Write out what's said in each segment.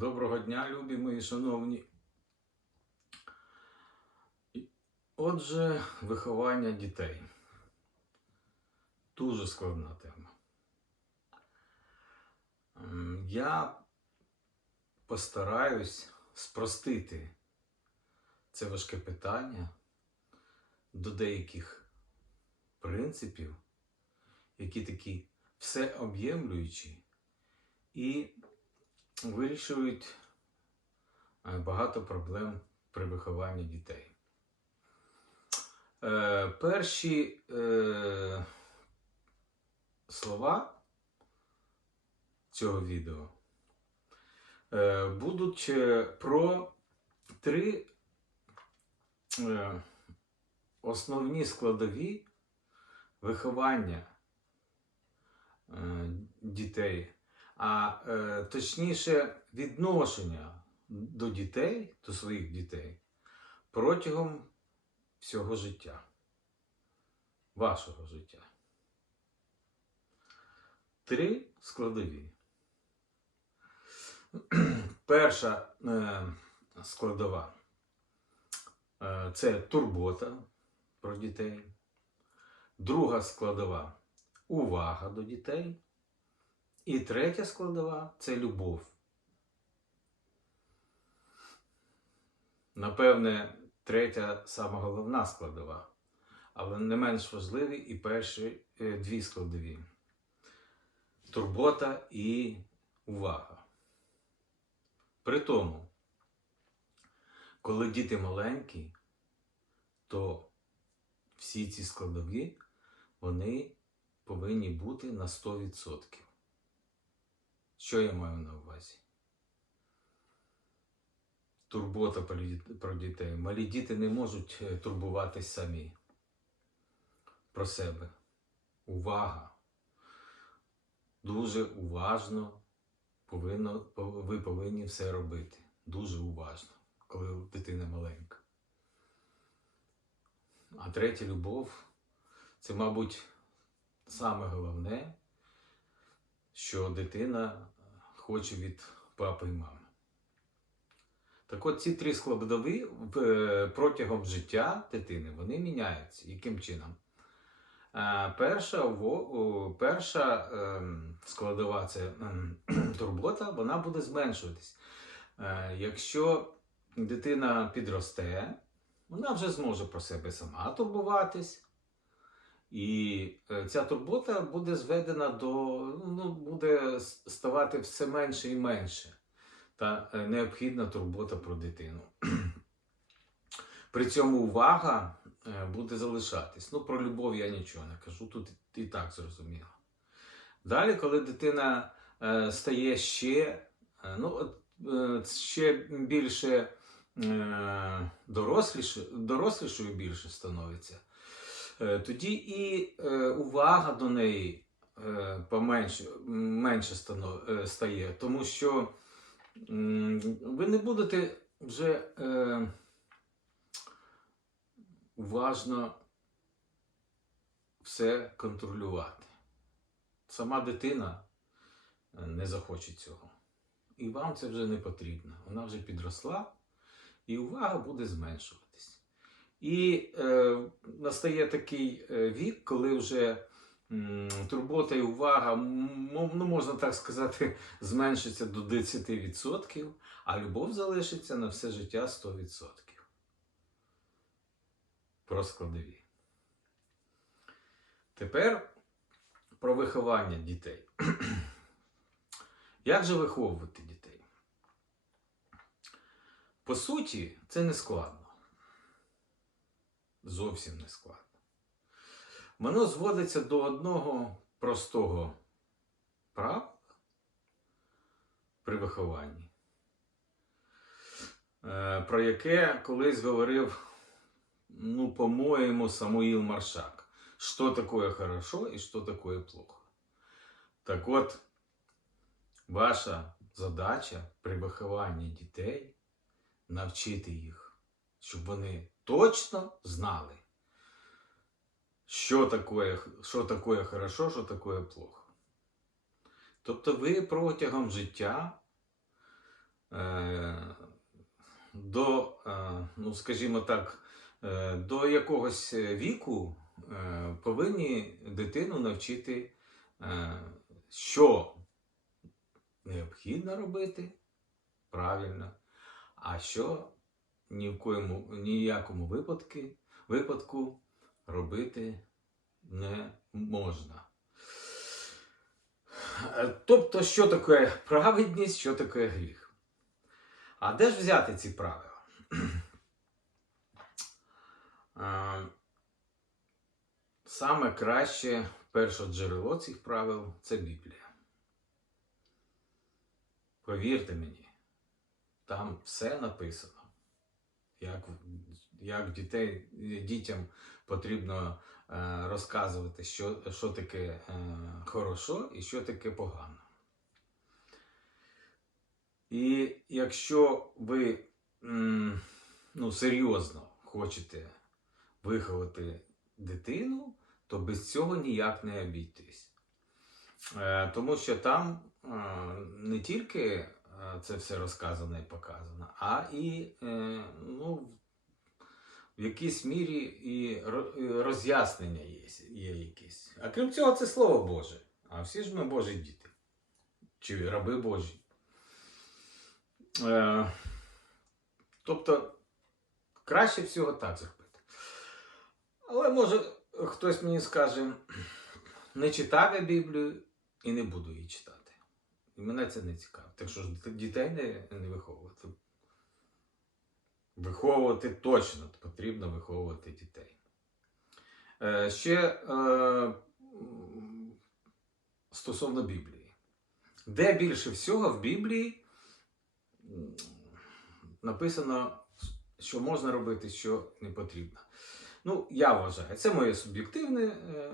Доброго дня, любі мої шановні. Отже, виховання дітей. Дуже складна тема. Ем, Я постараюсь спростити це важке питання до деяких принципів, які такі всеоб'ємлюючі і вирішують е, багато проблем при вихованні дітей. Е, перші е, слова цього відео е, будуть е, про три е, основні складові виховання е, дітей а е, точніше відношення до дітей, до своїх дітей протягом всього життя, вашого життя. Три складові. Перша е, складова е, це турбота про дітей. Друга складова увага до дітей. І третя складова це любов. Напевне, третя сама головна складова, але не менш важливі і перші е, дві складові: турбота і увага. При тому, коли діти маленькі, то всі ці складові вони повинні бути на 100%. Що я маю на увазі? Турбота про дітей. Малі діти не можуть е, турбуватись самі про себе. Увага. Дуже уважно повинно, ви повинні все робити. Дуже уважно, коли дитина маленька. А третя любов це, мабуть, саме головне, що дитина хоче від папи і мами. Так от ці три складові протягом життя дитини вони міняються. Яким чином? Е, Перша, перша ем, складова це ем, турбота, вона буде зменшуватись. Е, Якщо дитина підросте, вона вже зможе про себе сама турбуватись. І е, ця турбота буде зведена до, ну, буде ставати все менше і менше. Та е, необхідна турбота про дитину. При цьому увага е, буде залишатись. Ну, про любов я нічого не кажу, тут і так зрозуміло. Далі, коли дитина стає ще, ну, ще більше е, дорослішою більше становиться, тоді і е, увага до неї е, поменше, менше е, стає, тому що ви не будете вже е, уважно все контролювати. Сама дитина е, не захоче цього. І вам це вже не потрібно. Вона вже підросла, і увага буде зменшуватись. І е, настає такий е, вік, коли вже м, турбота і увага, м, ну, можна так сказати, зменшиться до 10%, а любов залишиться на все життя 100%. Про складові. Тепер про виховання дітей. Як же виховувати дітей? По суті, це не складно. Зовсім не складно. Воно зводиться до одного простого правила при вихованні, е, про яке колись говорив, ну, по-моєму, Самуїл Маршак. Що таке хорошо і що таке плохо. Так от, ваша задача при вихованні дітей навчити їх, щоб вони точно знали, що таке, що таке хорошо, що таке плохо. Тобто ви протягом життя е, до, е, ну, скажімо так, е, до якогось віку е, повинні дитину навчити, е, що необхідно робити правильно, а що ні в коєму, ніякому випадку, випадку робити не можна. Е, Тобто, що таке праведність, що таке гріх? А де ж взяти ці правила? Е, Саме краще перше джерело цих правил це Біблія. Повірте мені, там все написано. Як, як дітей, дітям потрібно е, розказувати, що, що таке е, хорошо і що таке погано. І якщо ви ну, серйозно хочете виховати дитину, то без цього ніяк не обійтись. Е, тому що там е, не тільки це все розказано і показано, а і е, ну, в якійсь мірі і роз'яснення є, є якісь. А крім цього, це Слово Боже. А всі ж ми Божі діти. Чи раби Божі. Е, тобто, краще всього так зробити. Але може хтось мені скаже, не читав я Біблію і не буду її читати. І мене це не цікавить. Так що ж дітей не, не виховувати. Виховувати точно потрібно виховувати дітей. Е, ще е, стосовно Біблії. Де більше всього в Біблії написано, що можна робити, що не потрібно. Ну, я вважаю, це моє суб'єктивне е,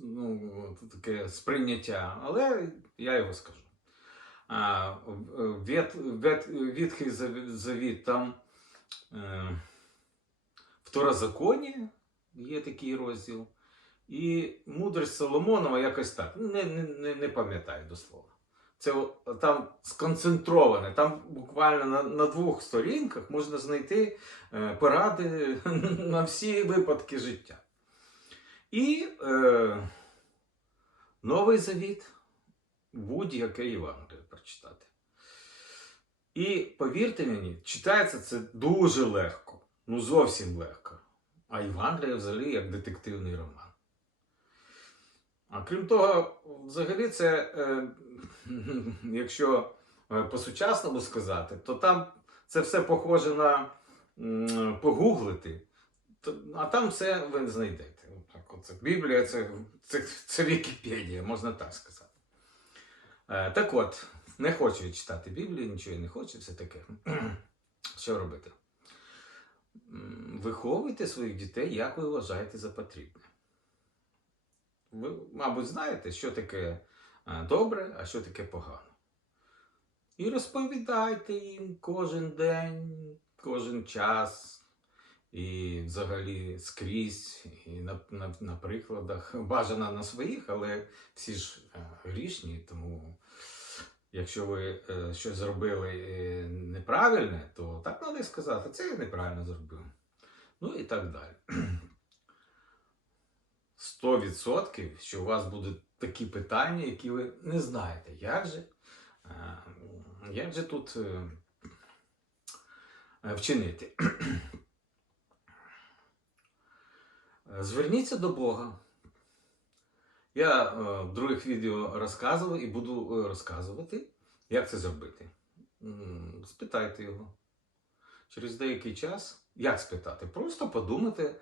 ну, таке сприйняття, але я його скажу. А, в- Вет, вет, Відхий завіт там е, Второзаконні є такий розділ. І мудрість Соломонова якось так. Не, не, не пам'ятаю до слова. Це там сконцентроване, там буквально на, на двох сторінках можна знайти е, поради на всі випадки життя. І е, Новий Завіт будь-яке Євангеліє прочитати. І повірте мені, читається це дуже легко, ну зовсім легко. А Євангеліє взагалі як детективний роман. А крім того, взагалі, це, е, якщо е, по-сучасному сказати, то там це все похоже на погуглити, а там все ви знайдете. Так, оце. Біблія це, це, це Вікіпедія, можна так сказати. Е, так от, не хочу я читати Біблію, нічого я не хочу, все таке. Що робити? Виховуйте своїх дітей, як ви вважаєте за потрібне. Ви, мабуть, знаєте, що таке е, добре, а що таке погано. І розповідайте їм кожен день, кожен час, і взагалі скрізь, і на, на, на прикладах. Бажано на своїх, але всі ж е, грішні, тому якщо ви е, щось зробили е, неправильне, то так треба сказати, це я неправильно зробив. Ну і так далі. 100% що у вас будуть такі питання, які ви не знаєте, як же, як же тут вчинити. Е, Зверніться до Бога. Я е, в других відео розказував і буду е, розказувати, як це зробити. Спитайте його. Через деякий час, як спитати? Просто подумайте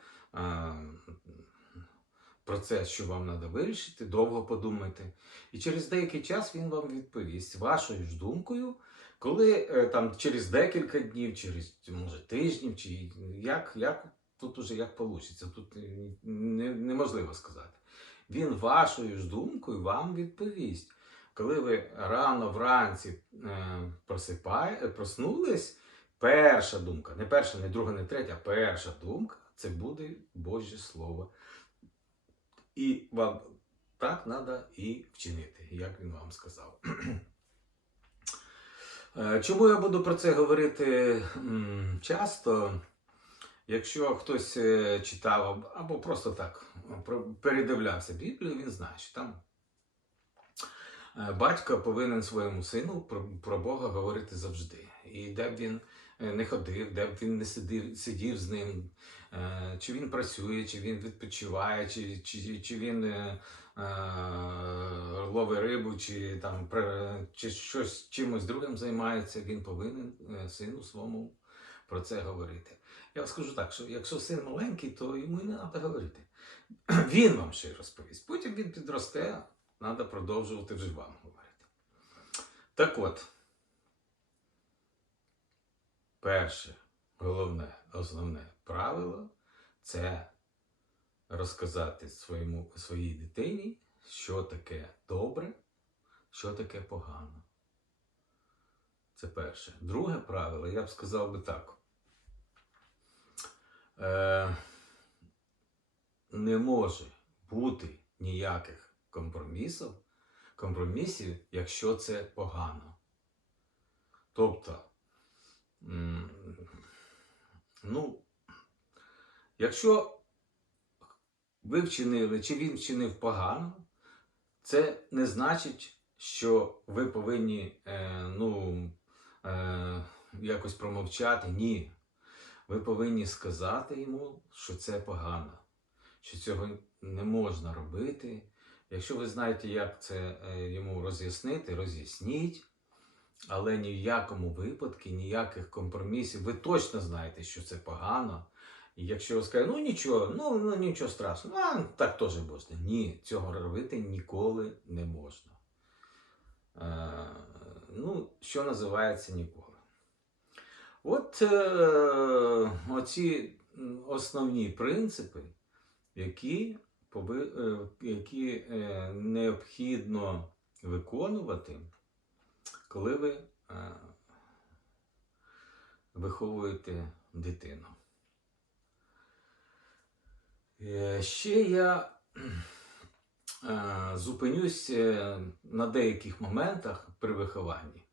про це, що вам треба вирішити, довго подумайте. І через деякий час він вам відповість вашою ж думкою, коли там через декілька днів, через може тижнів, чи як, як тут уже як вийде, тут е, не, неможливо сказати. Він вашою ж думкою вам відповість. Коли ви рано вранці е, просипає, проснулись, перша думка, не перша, не друга, не третя, а перша думка це буде Боже Слово. І вам так треба і вчинити, як він вам сказав. Е, Чому я буду про це говорити часто? Якщо хтось е, читав або просто так передивлявся Біблію, він знає, що там е, батько повинен своєму сину про, Бога говорити завжди. І де б він е, не ходив, де б він не сидів, сидів з ним, чи він працює, чи він відпочиває, чи, чи, чи він ловить рибу, чи там чи щось чимось другим займається, він повинен сину своєму про це говорити. Я вам скажу так, що якщо син маленький, то йому і не треба говорити. Він вам ще й розповість. Потім він підросте, треба продовжувати вже вам говорити. Так от, перше, головне, основне правило це розказати своєму, своїй дитині, що таке добре, що таке погано. Це перше. Друге правило, я б сказав би так. Е, не може бути ніяких компромісів, компромісів, якщо це погано. Тобто, ну, якщо ви вчинили, чи він вчинив погано, це не значить, що ви повинні е, ну, е, якось промовчати. Ні. Ви повинні сказати йому, що це погано, що цього не можна робити. Якщо ви знаєте, як це е, йому роз'яснити, роз'ясніть. Але ні в якому випадку, ніяких компромісів. Ви точно знаєте, що це погано. І якщо ви скажете, ну нічого, ну, ну нічого страшного, а, так теж можна. Ні, цього робити ніколи не можна. Е, ну, що називається ніколи. От е, оці основні принципи, які, е, які е, необхідно виконувати, коли ви е, виховуєте дитину. Е, Ще я е, зупинюсь на деяких моментах при вихованні,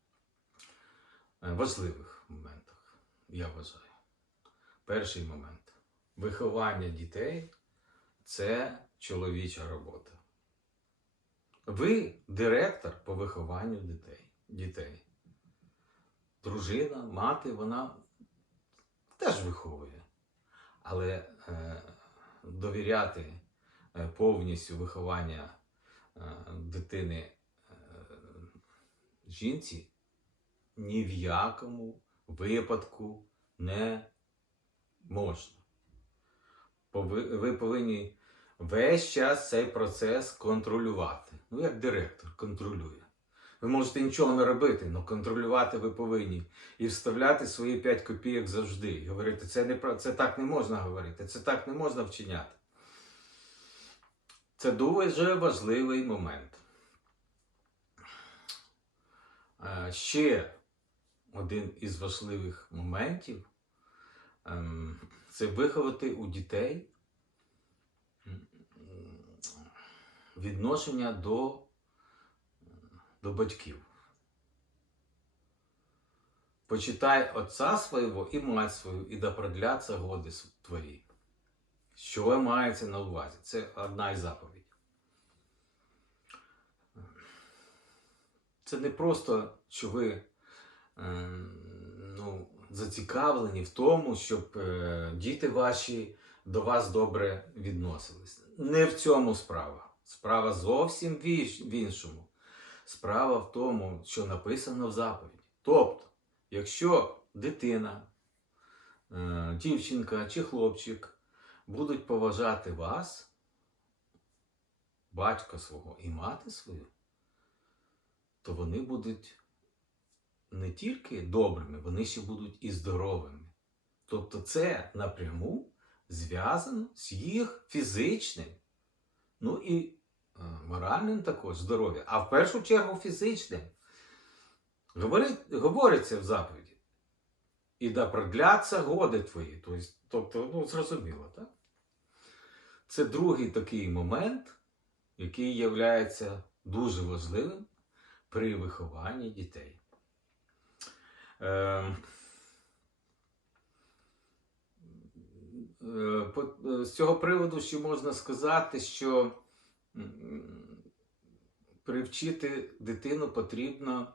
важливих моментах, я вважаю. Перший момент. Виховання дітей це чоловіча робота. Ви директор по вихованню дітей. дітей. Дружина, мати, вона теж виховує. Але е, довіряти е, повністю виховання е, дитини е, жінці ні в якому випадку не можна. Ви повинні весь час цей процес контролювати. Ну, як директор контролює. Ви можете нічого не робити, але контролювати ви повинні. І вставляти свої 5 копійок завжди. І говорити, це, не, це так не можна говорити, це так не можна вчиняти. Це дуже важливий момент. Е, Ще один із важливих моментів ем, це виховати у дітей відношення до, до батьків. Почитай отца свого і мать свою, і да продлятся годи твої. Що мається на увазі? Це одна із заповідей. Це не просто, що ви ну, зацікавлені в тому, щоб е, діти ваші до вас добре відносились. Не в цьому справа. Справа зовсім в іншому. Справа в тому, що написано в заповіді. Тобто, якщо дитина, е, дівчинка чи хлопчик будуть поважати вас, батька свого і мати свою, то вони будуть не тільки добрими, вони ще будуть і здоровими. Тобто це напряму зв'язано з їх фізичним, ну і е, моральним також здоров'ям, а в першу чергу фізичним. Говорить, говориться в заповіді. І да продляться годи твої. Тобто, ну, зрозуміло, так? Це другий такий момент, який є дуже важливим при вихованні дітей. Е, е, е, З цього приводу ще можна сказати, що привчити дитину потрібно.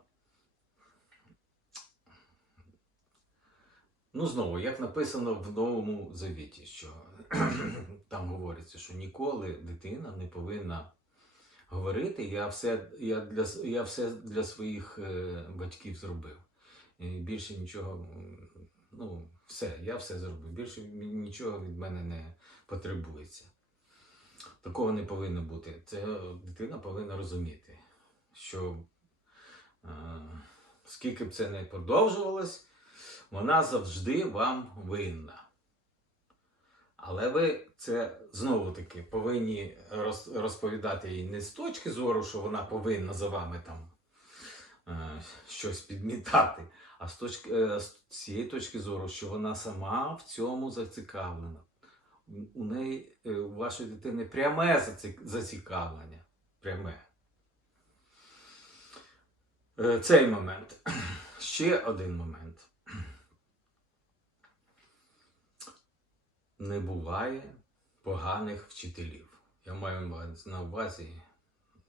Ну, знову, як написано в Новому Завіті, що там говориться, що ніколи дитина не повинна говорити, я все, я для, я все для своїх е, батьків зробив. Більше нічого, ну, все, я все зробив. Більше нічого від мене не потребується. Такого не повинно бути. Це дитина повинна розуміти, що е, скільки б це не продовжувалось, вона завжди вам винна. Але ви це знову таки повинні роз- розповідати їй не з точки зору, що вона повинна за вами там е, щось підмітати, а з точки е, з цієї точки зору, що вона сама в цьому зацікавлена. У- неї е, у вашої дитини пряме зацікавлення. Пряме. Е, Цей момент. Ще один момент. Не буває поганих вчителів. Я маю на увазі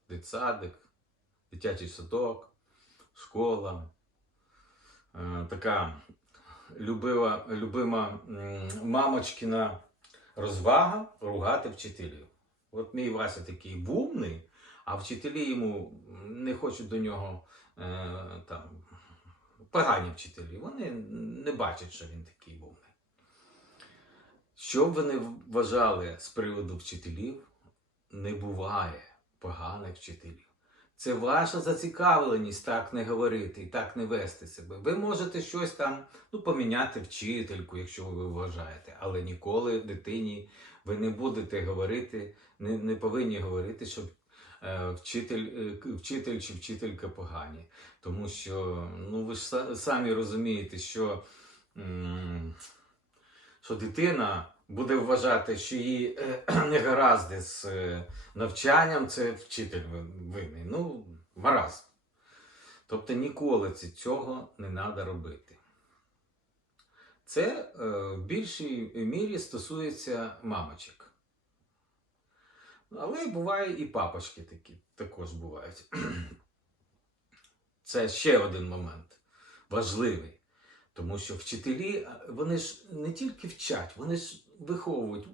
дитсадик, дитячий садок, школа. Е, Така любила, любима м, мамочкина розвага ругати вчителів. От мій Вася такий бумний, а вчителі йому не хочуть до нього е, там, погані вчителі. Вони не бачать, що він такий бумний. Що б ви не вважали з приводу вчителів, не буває поганих вчителів. Це ваша зацікавленість так не говорити і так не вести себе. Ви можете щось там ну, поміняти вчительку, якщо ви вважаєте, але ніколи дитині ви не будете говорити, не, не повинні говорити, що е, вчитель, е, вчитель чи вчителька погані. Тому що ну, ви ж самі розумієте, що. м, що дитина буде вважати, що її е, негаразди з е, навчанням це вчитель винний. Ну, маразм. Тобто ніколи цього не треба робити. Це е, в більшій мірі стосується мамочок. Але буває і папочки такі також бувають. Це ще один момент важливий. Тому що вчителі, вони ж не тільки вчать, вони ж виховують.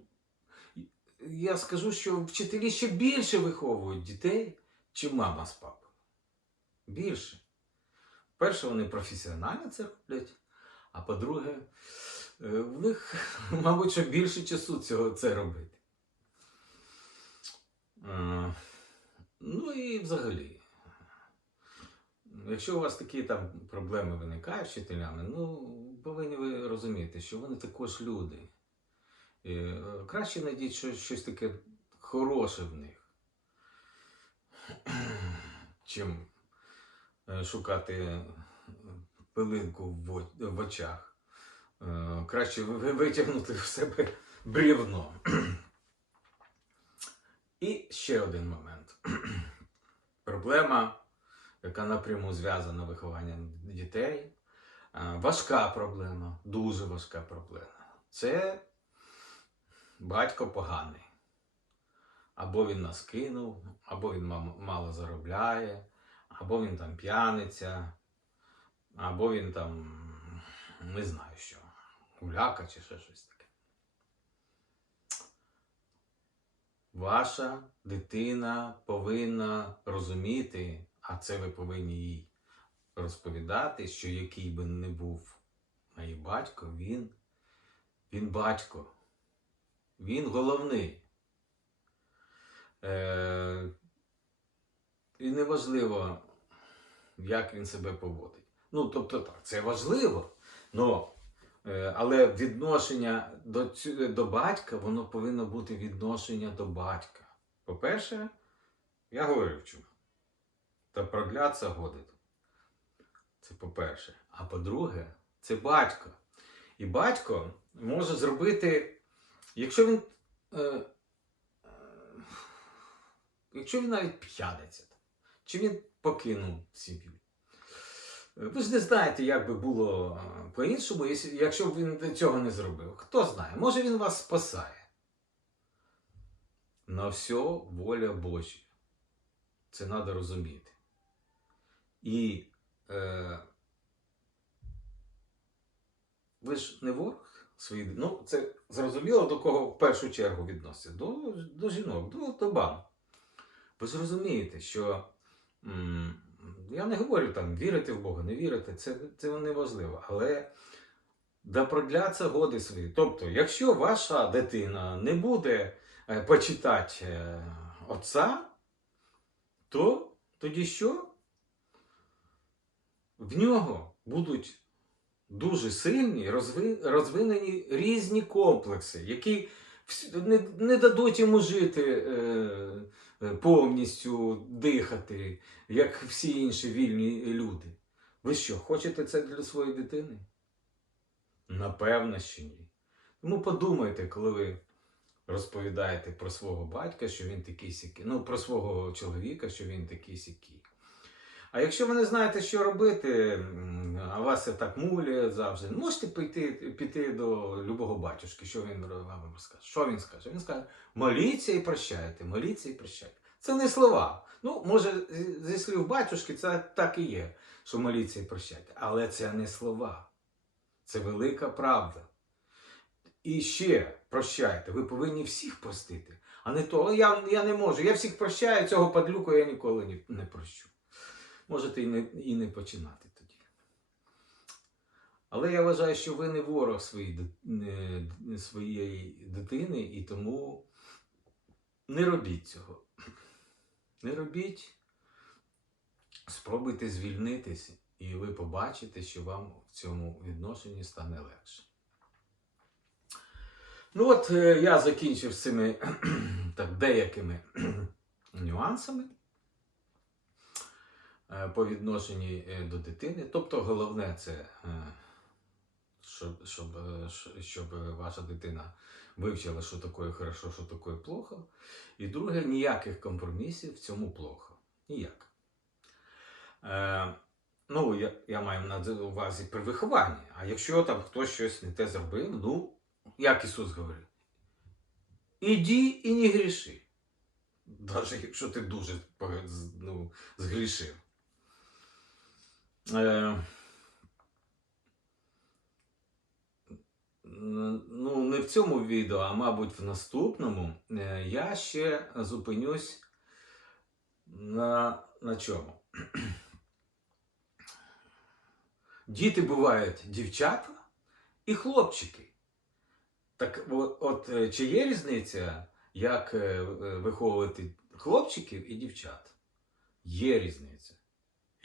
Я скажу, що вчителі ще більше виховують дітей, чим мама з папою. Більше. Перше, вони професіонально це роблять, а по-друге, е, в них, мабуть, що більше часу цього це робити. Е, Ну і взагалі. Якщо у вас такі там проблеми виникають з вчителями, ну повинні ви розуміти, що вони також люди. І, е, краще знайдіть щось, щось таке хороше в них, чим е, шукати пилинку в, в очах. Е, Краще витягнути в себе брівно. І ще один момент. Проблема яка напряму зв'язана вихованням дітей. Е, Важка проблема, дуже важка проблема. Це батько поганий. Або він нас кинув, або він мало заробляє, або він там п'яниця, або він там не знаю що, гуляка чи ще щось таке. Ваша дитина повинна розуміти, а це ви повинні їй розповідати, що який би не був її батько, він, він батько. Він головний. Е, і неважливо, як він себе поводить. Ну, тобто, так, це важливо. Но, е, але відношення до, до батька, воно повинно бути відношення до батька. По-перше, я говорив чому. Та прогляться годи. Це по-перше. А по-друге, це батько. І батько може зробити, якщо він. Е, е, якщо він навіть п'яниця, чи він покинув сім'ю, Ви ж не знаєте, як би було е, по-іншому, якщо б він цього не зробив. Хто знає, може він вас спасає. На все воля Божа. Це треба розуміти. І е, ви ж не ворог свої. Ну, це зрозуміло, до кого в першу чергу відноситься. До, до жінок, до, до баб. Ви ж розумієте, що м, я не говорю там вірити в Бога, не вірити, це, це не важливо. Але да продляться годи свої. Тобто, якщо ваша дитина не буде е, почитати е, отця, то тоді що? В нього будуть дуже сильні, розвинені різні комплекси, які не, не дадуть йому жити е, е, повністю, дихати, як всі інші вільні люди. Ви що, хочете це для своєї дитини? Напевно, що ні. Тому подумайте, коли ви розповідаєте про свого батька, що він такий сякий, ну, про свого чоловіка, що він такий сякий. А якщо ви не знаєте, що робити, а вас це так муляє завжди, можете піти, піти до любого батюшки, що він вам розкаже. Що він скаже? Він скаже: моліться і прощайте, моліться і прощайте. Це не слова. Ну, може, зі- слів батюшки це так і є, що моліться і прощайте. Але це не слова. Це велика правда. І ще прощайте, ви повинні всіх простити, а не то, «О, я, я не можу, я всіх прощаю, цього падлюку я ніколи не прощу. Можете і не, і не починати тоді. Але я вважаю, що ви не ворог не- своєї дитини, і тому не робіть цього. Не робіть, спробуйте звільнитися, і ви побачите, що вам в цьому відношенні стане легше. Ну от е, я закінчив з цими так, деякими нюансами по відношенні е, до дитини. Тобто головне це, е, щоб, щоб, е, щоб ваша дитина вивчила, що таке хорошо, що таке плохо. І друге, ніяких компромісів в цьому плохо. Ніяк. Е, ну, я, я маю на увазі при вихованні. А якщо там хтось щось не те зробив, ну, як Ісус говорить, іди і не гріши. Навіть якщо ти дуже ну, згрішив. Е, ну, не в цьому відео, а мабуть в наступному, е, я ще зупинюсь на, на чому. Діти бувають дівчата і хлопчики. Так от, от е, чи є різниця, як виховувати хлопчиків і дівчат? Є різниця.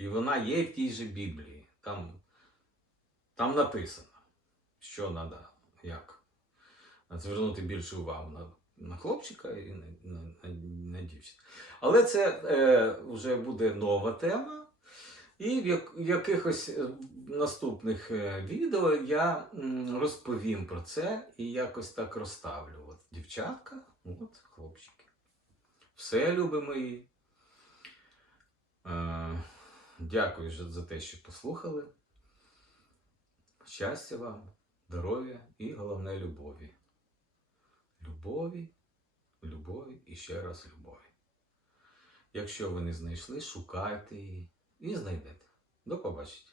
І вона є в тій же Біблії. Там, там написано, що треба, як звернути більше увагу на, на хлопчика і на, на, на, на дівчину. Але це е, вже буде нова тема. І в в якихось е, наступних е, відео я розповім про це і якось так розставлю. От дівчатка, от хлопчики. Все, любі мої. Е, дякую за те, що послухали. Щастя вам, здоров'я і головне любові. Любові, любові і ще раз любові. Якщо ви не знайшли, шукайте її і знайдете. До побачення.